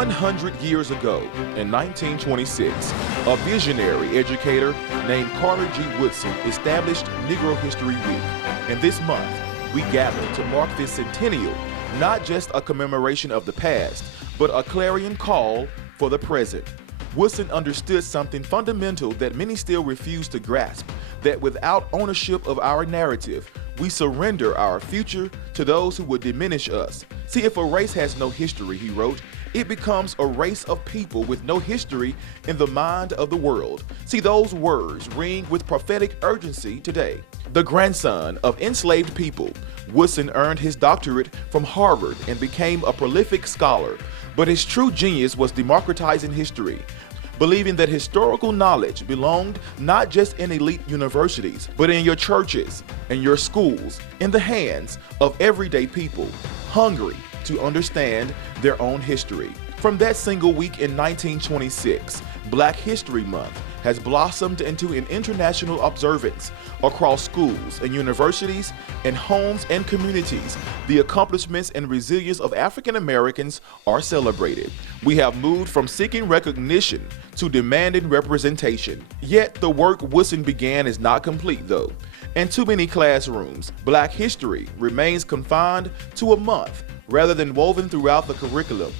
100 years ago, in 1926, a visionary educator named Carter G. Woodson established Negro History Week. And this month, we gather to mark this centennial, not just a commemoration of the past, but a clarion call for the present. Woodson understood something fundamental that many still refuse to grasp, that without ownership of our narrative, we surrender our future to those who would diminish us. See, if a race has no history, he wrote, it becomes a race of people with no history in the mind of the world. See, those words ring with prophetic urgency today. The grandson of enslaved people, Woodson earned his doctorate from Harvard and became a prolific scholar. But his true genius was democratizing history, believing that historical knowledge belonged not just in elite universities, but in your churches and your schools, in the hands of everyday people, hungry to understand their own history. From that single week in 1926, Black History Month has blossomed into an international observance across schools and universities and homes and communities. The accomplishments and resilience of African Americans are celebrated. We have moved from seeking recognition to demanding representation. Yet the work Woodson began is not complete though. In too many classrooms, Black history remains confined to a month rather than woven throughout the curriculum.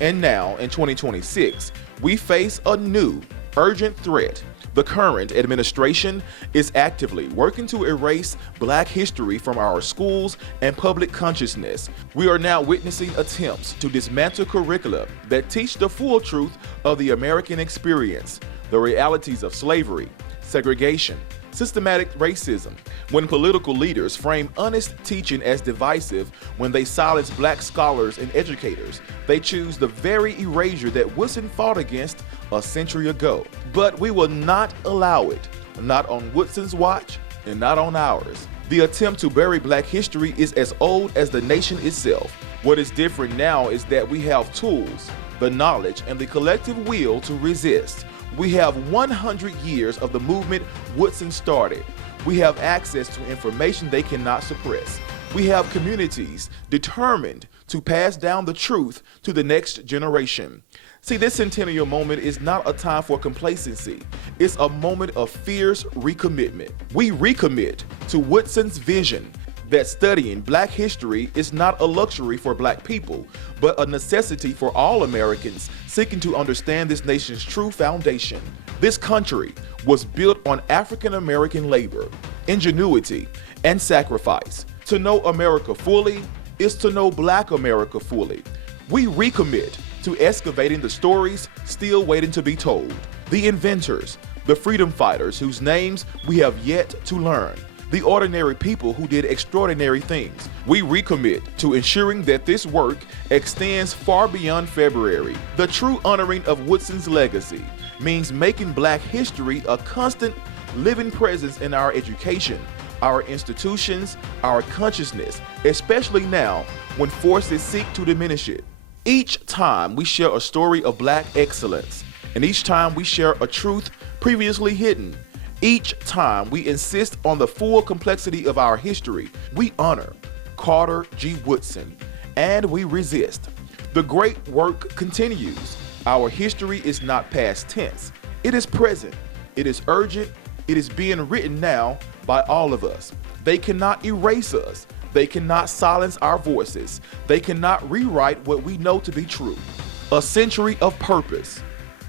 And now, in 2026, we face a new, urgent threat. The current administration is actively working to erase Black history from our schools and public consciousness. We are now witnessing attempts to dismantle curricula that teach the full truth of the American experience, the realities of slavery, segregation, systematic racism. When political leaders frame honest teaching as divisive, when they silence Black scholars and educators, they choose the very erasure that Woodson fought against a century ago. But we will not allow it, not on Woodson's watch and not on ours. The attempt to bury Black history is as old as the nation itself. What is different now is that we have tools, the knowledge, and the collective will to resist. We have 100 years of the movement Woodson started. We have access to information they cannot suppress. We have communities determined to pass down the truth to the next generation. See, this centennial moment is not a time for complacency. It's a moment of fierce recommitment. We recommit to Woodson's vision that studying Black history is not a luxury for Black people, but a necessity for all Americans seeking to understand this nation's true foundation. This country was built on African American labor, ingenuity, and sacrifice. To know America fully is to know Black America fully. We recommit to excavating the stories still waiting to be told, the inventors, the freedom fighters whose names we have yet to learn, the ordinary people who did extraordinary things. We recommit to ensuring that this work extends far beyond February. The true honoring of Woodson's legacy means making Black history a constant, living presence in our education, our institutions, our consciousness, especially now when forces seek to diminish it. Each time we share a story of Black excellence, and each time we share a truth previously hidden, each time we insist on the full complexity of our history, we honor Carter G. Woodson, and we resist. The great work continues. Our history is not past tense. It is present. It is urgent. It is being written now by all of us. They cannot erase us. They cannot silence our voices. They cannot rewrite what we know to be true. A century of purpose,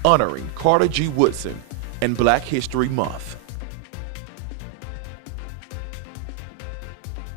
honoring Carter G. Woodson and Black History Month.